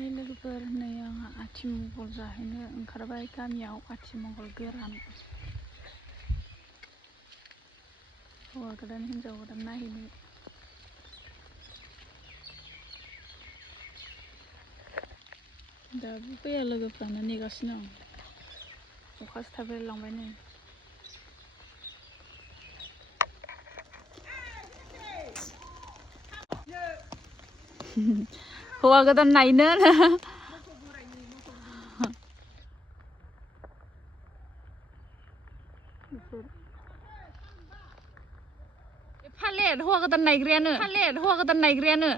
हाय लोगोफोर नै आंहा आथिमंगल जाहैनो ओंखारबाय गामियाव आथिमंगल गोरान हौवा गोदान हिनजाव गोदान नायहैनो दाबो फैया लोगोफ्रानो नेगासिनो दं अखासो थाबैलांबाय नै हौवा गोदान नायनो फालेर हौवा गोदान नायग्रायानो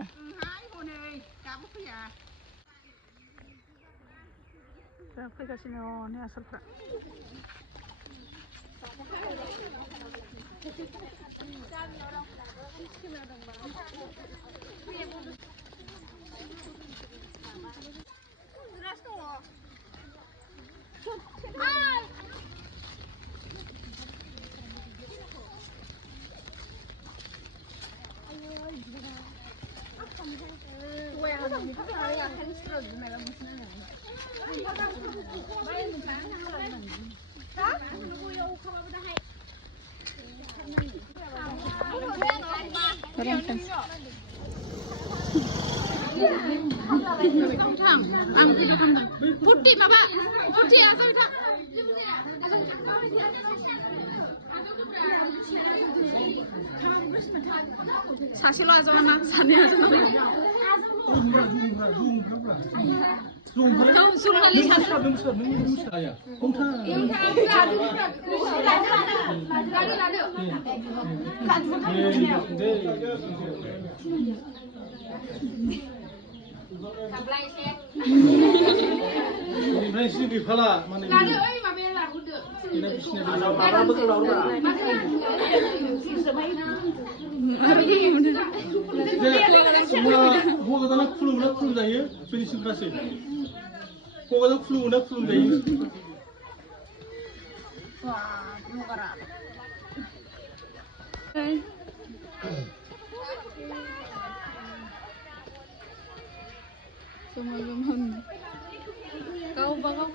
दा फैगासिनो नै आसोलफ्रा Putih apa? Putih apa itu? Sasi lo aja mana? Sani aja mana? Zoom kali satu. Ini sih bifala mana ini? Ini Kau bakal